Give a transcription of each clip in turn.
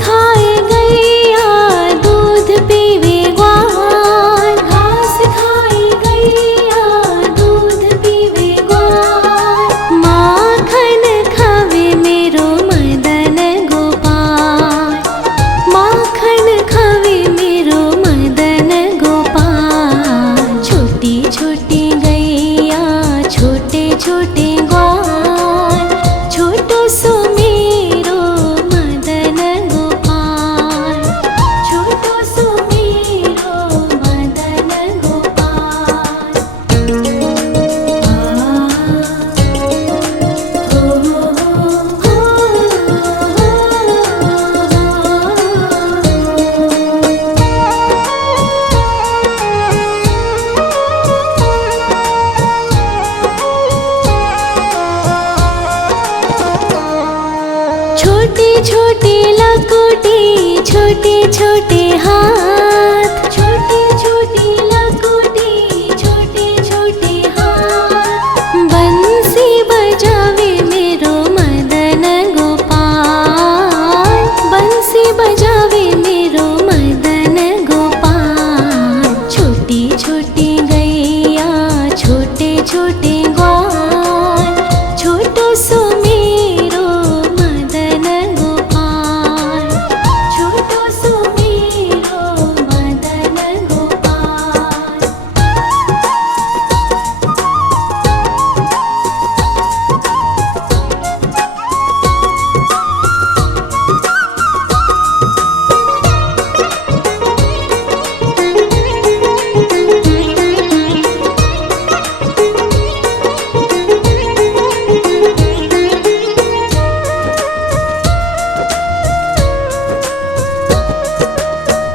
खाए गैया दूध पीवे ग्वाल, घास खाए गैया दूध पीवे ग्वाल। माखन खावे मेरो मदन गोपाल, माखन खावे मेरो मदन गोपाल। छोटी छोटी गैया छोटे छोटे ग्वाल, छोटो सो मेरो मदन गोपाल, छोटो सो मेरो मदन गोपाल। छोटी छोटी लकुटी छोटे छोटे हाथ, छोटी छोटी लकुटी छोटे छोटे हाथ। बंसी बजावे मेरो मदन गोपाल, बंसी बजावे मेरो मदन गोपाल। छोटी छोटी गैया छोटे छोटे ग्वाल, छोटो सो मेरो मदन गोपाल, छोटो सो मेरो मदन गोपाल।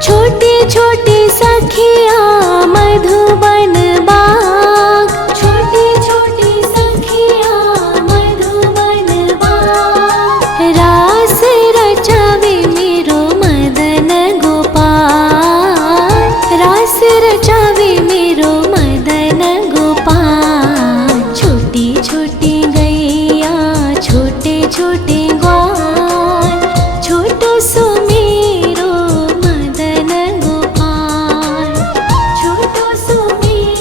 छोटी छोटी सखिया मधुबन बाग, छोटी छोटी सखिया मधुबन बाग। रास रचावे मेरो मदन गोपाल, रास रचावे मेरो मदन गोपाल। छोटी छोटी गैया छोटे छोटे ग्वाल, छोटो सो मेरो मदन गोपाल, छोटो सो मेरो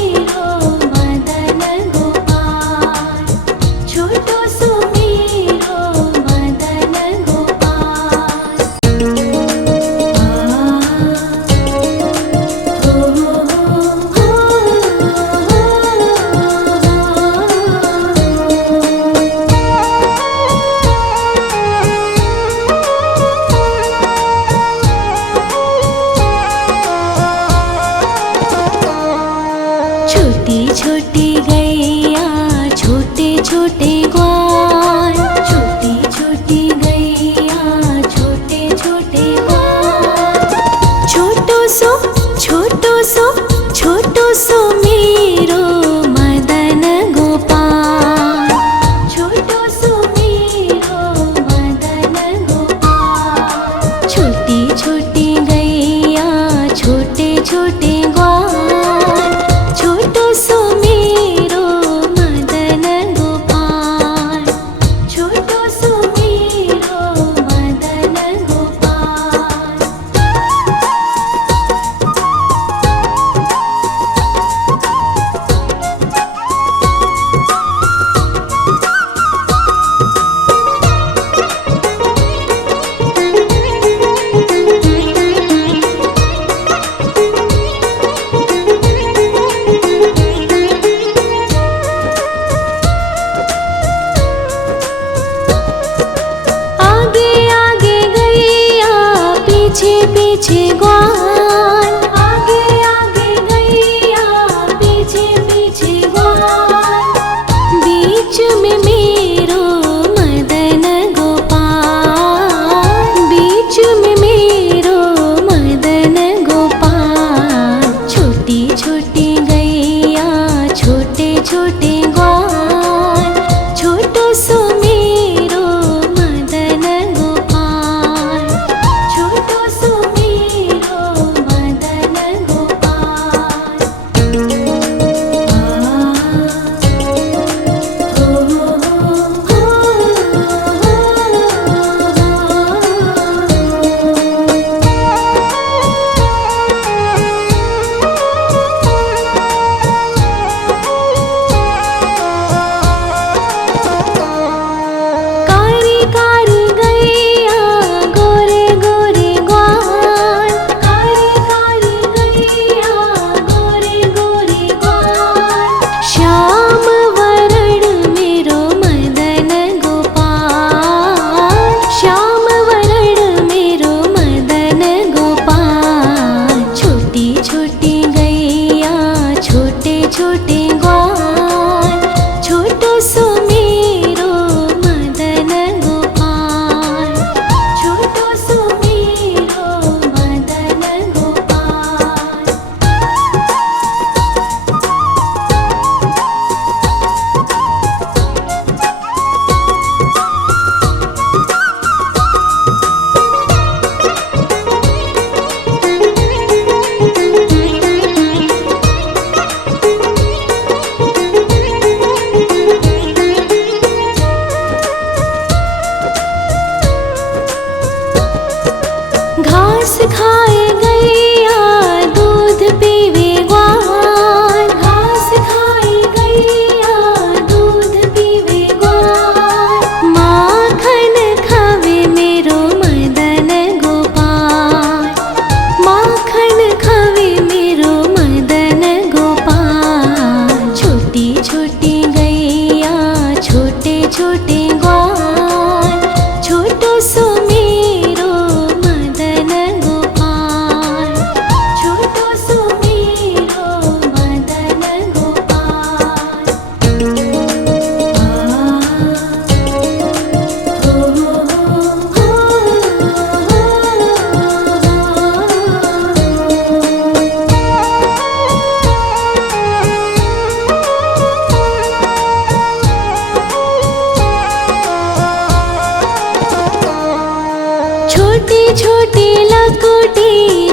छोटे छोटे लकोटी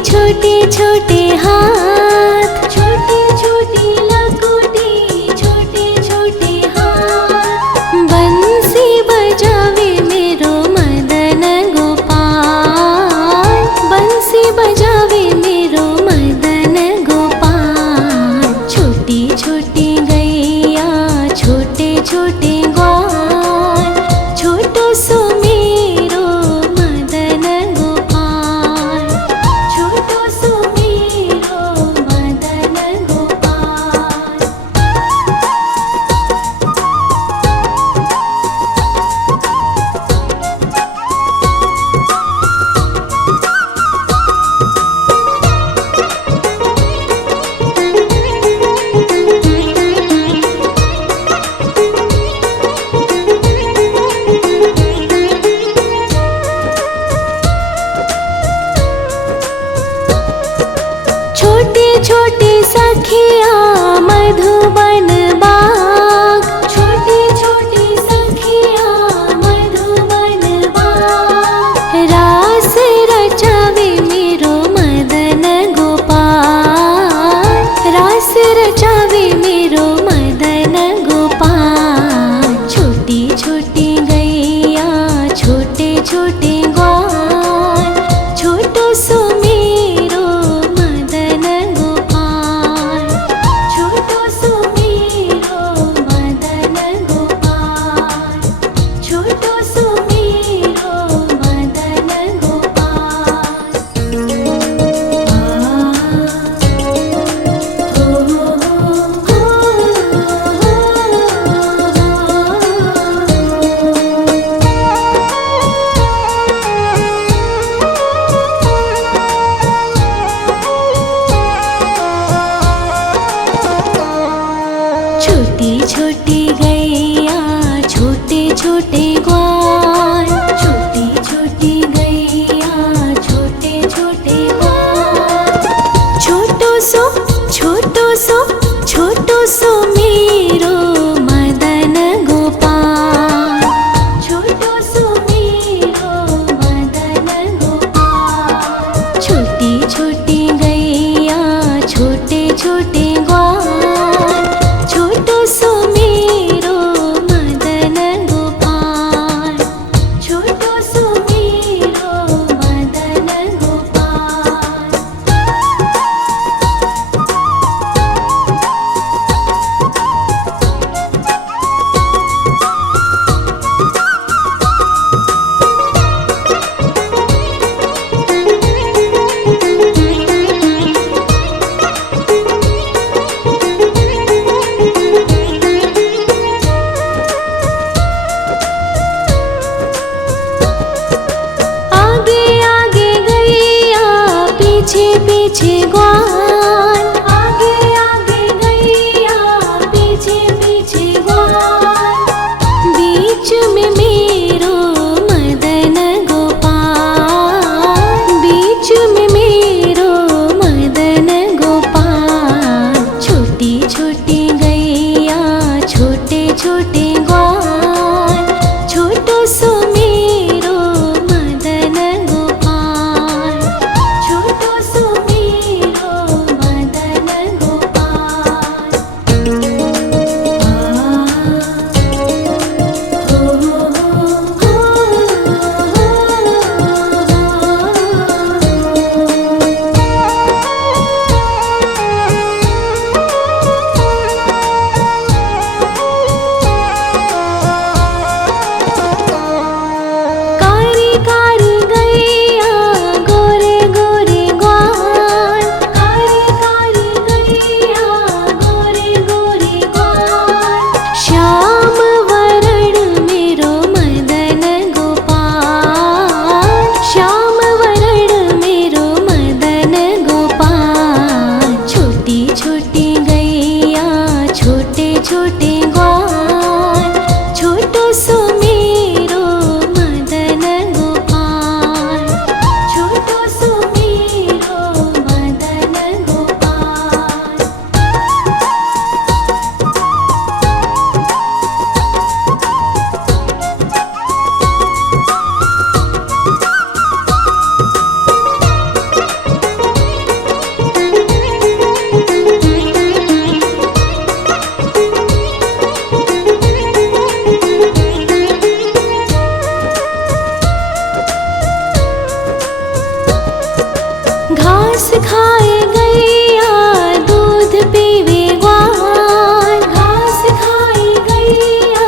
छोटे छोटे हाथ, छोटे छोटे लकोटी छोटे छोटे हाथ। बंसी बजावे मेरो मदन गोपाल, बंसी बजावे मेरो मदन गोपाल। छोटी छोटी गैया छोटे छोटे ग्वाल, छोटो सो मेरो मदन गोपाल, छोटो सो मेरो मदन गोपाल। छोटे छोटे सखिया मधुबन बाग, छोटे छोटे सखिया मधुबन बाग। रास रचावे मेरो मदन गोपाल, रास रचावे मेरो मदन गोपाल। छोटी छोटी गैया छोटे छोटे ग्वाल, छोटो सो मेरो मदन गोपाल, छोटो सो मेरो मदन गोपाल, छोटो सो मेरो मदन गोपाल। छोटी छोटी गैया छोटे छोटे ग्वाल, छोटी छोटी गैया छोटे छोटे ग्वाल। छोटो सो छोटो सो छोटो सो मेरो मदन गोपाल, छोटो सो मेरो मदन गोपाल। छोटी छोटी गैया छोटे छोटे ग्वाल, छोटो सो मेरो मदन गोपाल, छोटो सो मेरो मदन गोपाल। आगे आगे गैया पीछे पीछे ग्वाल, आगे आगे गैया पीछे पीछे ग्वाल। बीच में मेरो मदन गोपाल, बीच में मेरो मदन गोपाल। छोटी छोटी गैया छोटे छोटे ग्वाल, छोटो सो मेरो मदन गोपाल, छोटो सो मेरो घास खाए गैया दूध पीवे ग्वाल, घास खाए गैया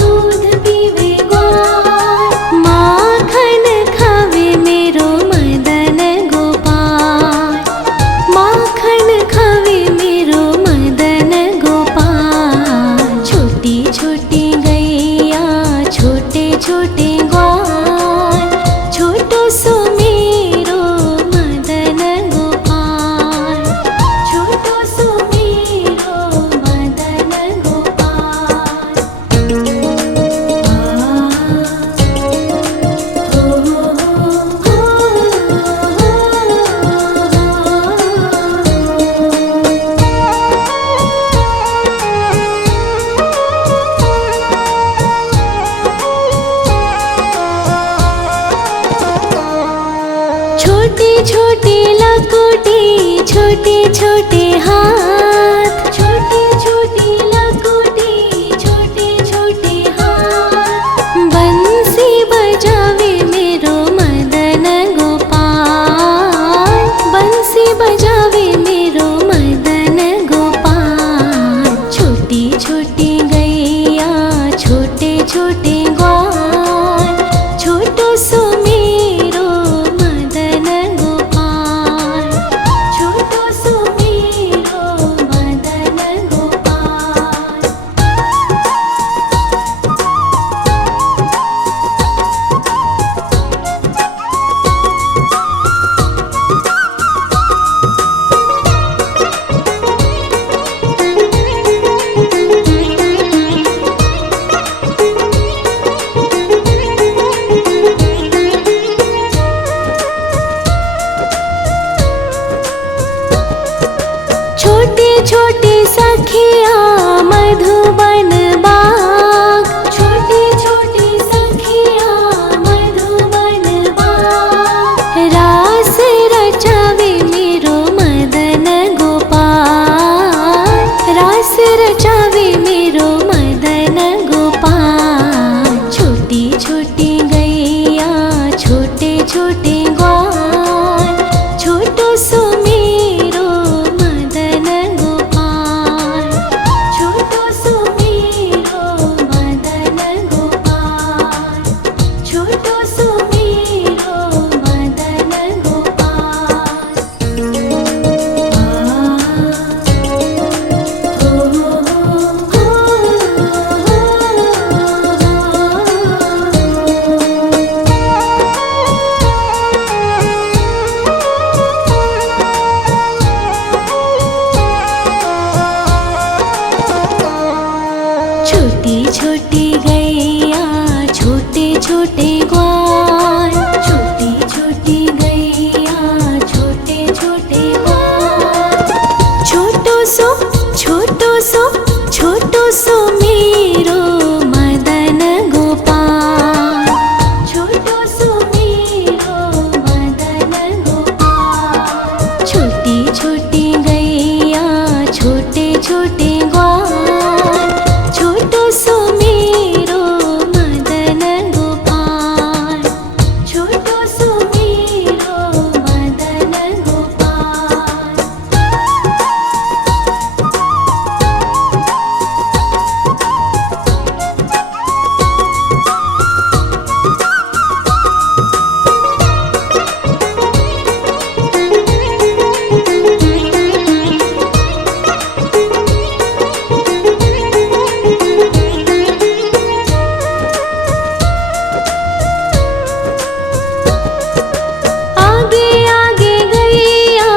दूध पीवे ग्वाल। माखन खावे मेरो मदन गोपाल, माखन खावे मेरो मदन गोपाल। छोटी छोटी गैया छोटे छोटे ग्वाल, छोटो सो मेरो मदन गोपाल, छोटो सो मेरो मदन गोपाल। छोटी छोटी लकुटी छोटे छोटे हाथ, छोटी छोटी लकुटी छोटे छोटे हाथ। बंसी बजावे मेरो मदन गोपाल, बंसी बजावे मेरो मदन गोपाल। छोटी छोटी गैया छोटे छोटे ग्वाल, छोटो सो मेरो मदन गोपाल, छोटो सो मेरो मदन गोपाल। छोटे छोटे सखिया मधुबन बाग, छोटे छोटे सखिया मधुबन बाग। रास रचावे मेरो मदन गोपाल, रास रचावे मेरो मदन गोपाल। छोटी छोटी गैया छोटे छोटे ग्वाल, छोटो सो मेरो मदन गोपाल, छोटो सो मेरो मदन गोपाल, छोटो सो मेरो मदन गोपाल। छोटी छोटी गैया छोटे छोटे ग्वाल, छोटी छोटी गैया छोटे छोटे ग्वाल। छोटो सो छोटो सो छोटो सो मेरो मदन गोपाल, छोटो सो मेरो मदन गोपाल। छोटी छोटी गैया छोटे छोटे ग्वाल, छोटो सो मेरो मदन गोपाल, छोटो सो मेरो मदन गोपाल। आगे आगे गैया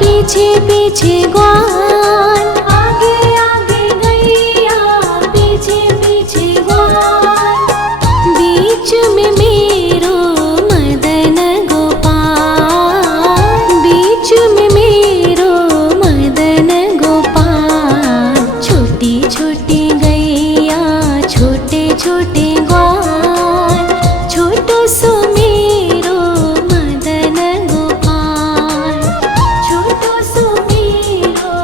पीछे पीछे ग्वाल, आगे आगे गैया पीछे पीछे ग्वाल। बीच में मेरो मदन गोपाल, बीच में मेरो मदन गोपाल। छोटी छोटी गैया छोटे छोटे ग्वाल, छोटो सो मेरो मदन गोपाल, छोटो सो मेरो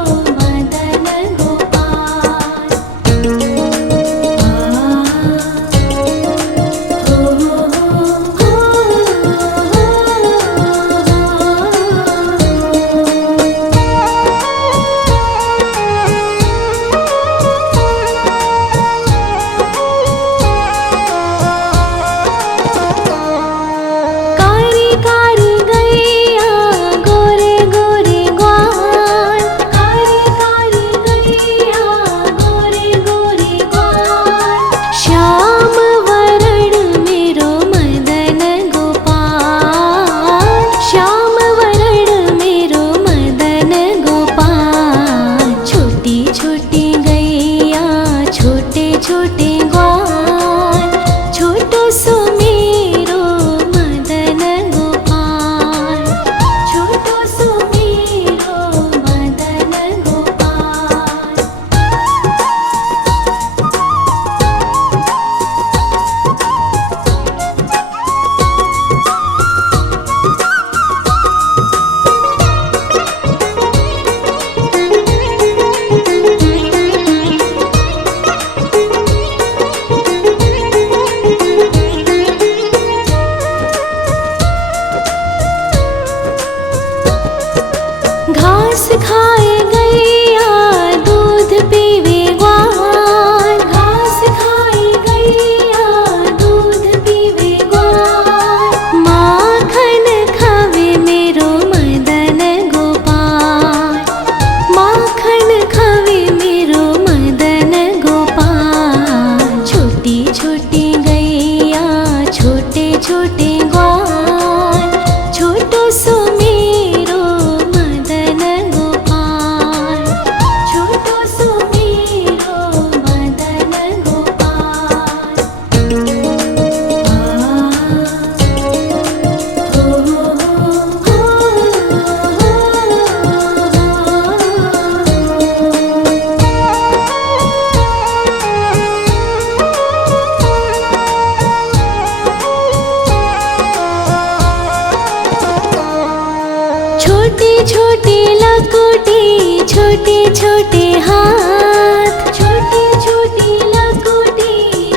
छोटे छोटे लकोटे छोटे छोटे हाथ, छोटे छोटे लकोटे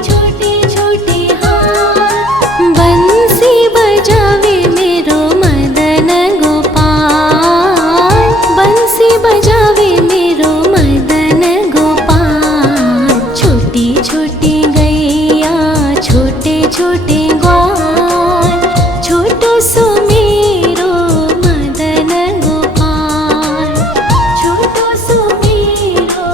छोटे छोटे हाथ। बंसी बजावे मेरो मदन गोपाल, बंसी बजावे मेरो मदन गोपाल। छोटी छोटी गैया छोटे छोटे ग्वाल, छोटो सो मेरो मदन गोपाल, छोटो सो मेरो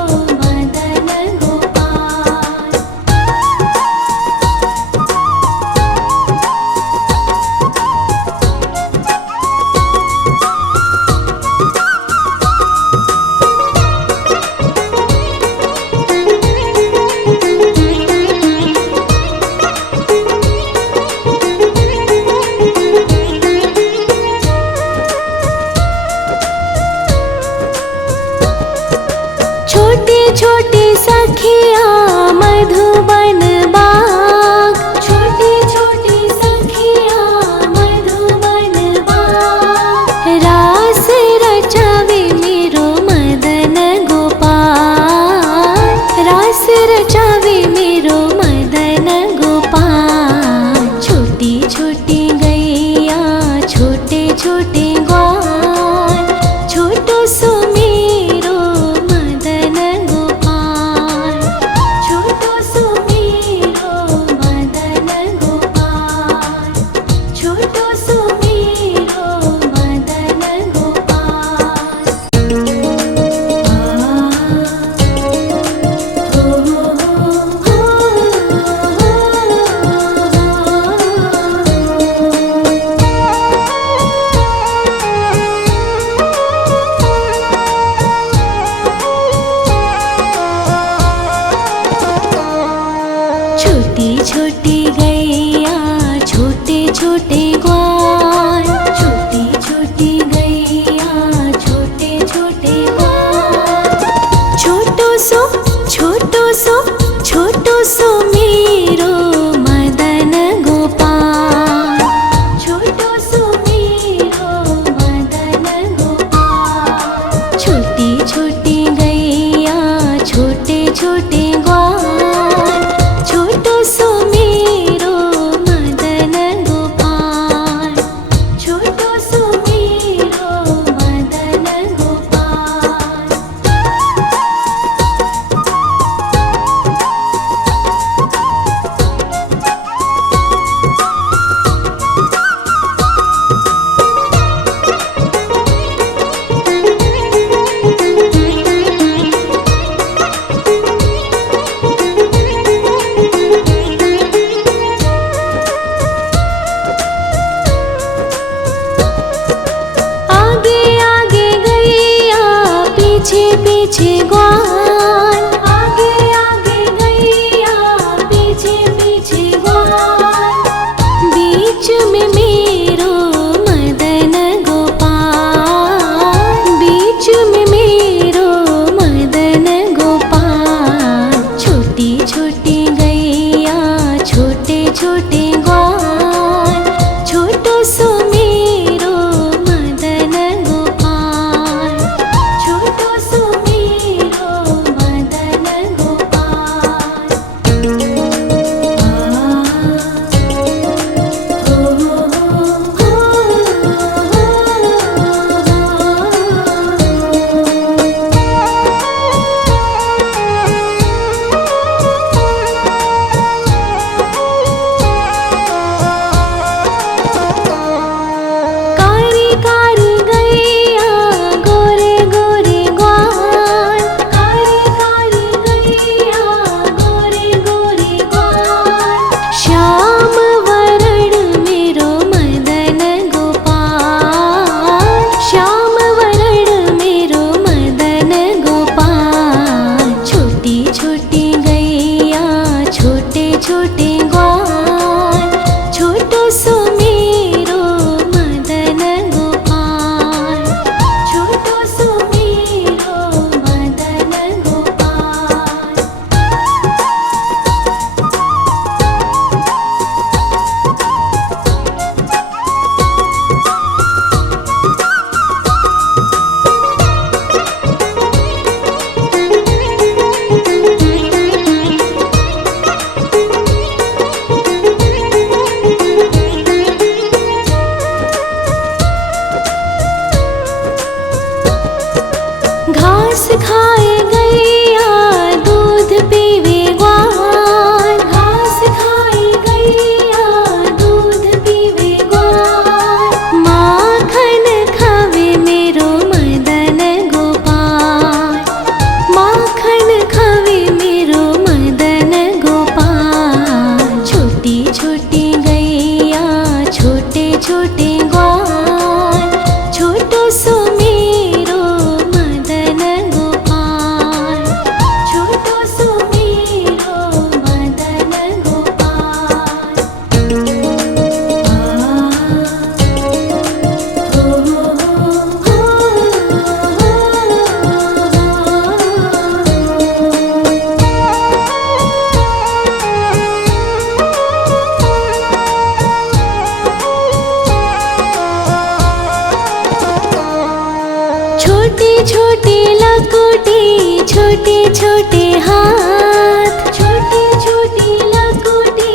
छोटी लकोटी, छोटे छोटे हाथ, छोटी छोटी लकोटी,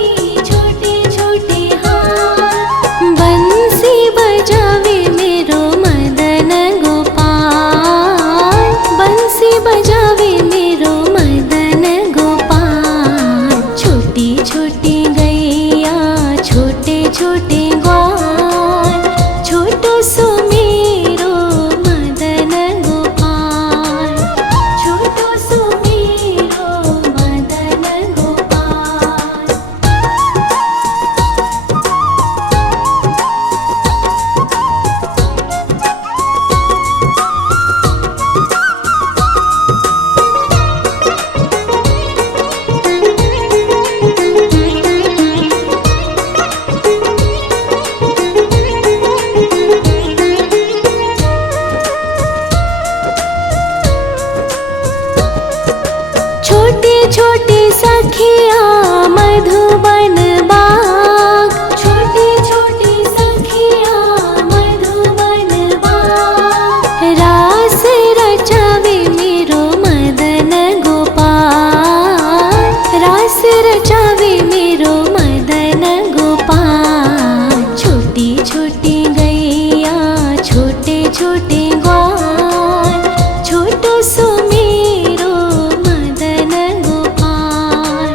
छोटे छोटे हाथ। बंसी बजावे मेरो मदन गोपाल, बंसी बजावे मेरो मदन गोपाल। छोटी छोटी गैया, छोटे छोटे ग्वाल, छोटो सो मेरो मदन गोपाल, छोटो सो मेरो मदन गोपाल। छोटे छोटे सखिया मधुबन बाग, छोटे छोटे सखिया मधुबन बाग। रास रचावे मेरो मदन गोपाल, रास रचावे मेरो मदन गोपाल। छोटी छोटी गैया, छोटे छोटे ग्वाल, छोटो सो मेरो मदन गोपाल,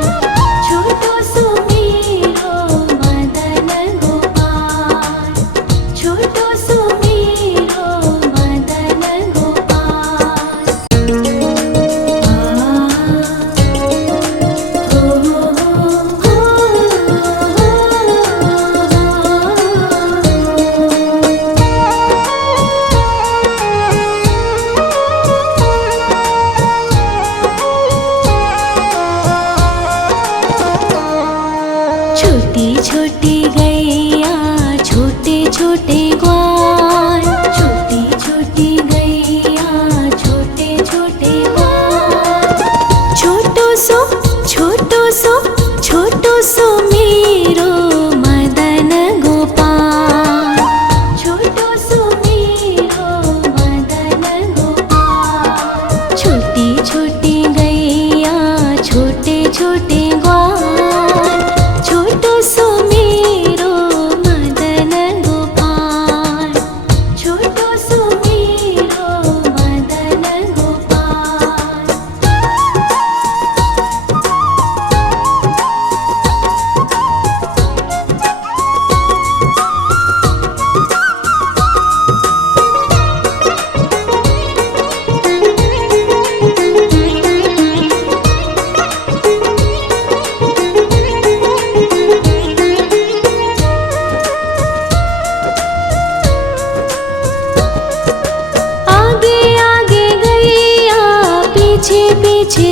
छोटो सो मेरो मदन गोपाल, छोटो सो मेरो मदन गोपाल। छोटी छोटी गैया, छोटे छोटे ग्वाल, छोटी छोटी गैया, छोटे छोटे ग्वाल। छोटो सो छोटो सो मेरो मदन गोपाल, छोटो सो मेरो मदन गोपाल। छोटी छोटी गैया, छोटे छोटे ग्वाल, छोटो सो मेरो मदन गोपाल, छोटो सो मेरो मदन गोपाल। आगे आगे गैया, पीछे पीछे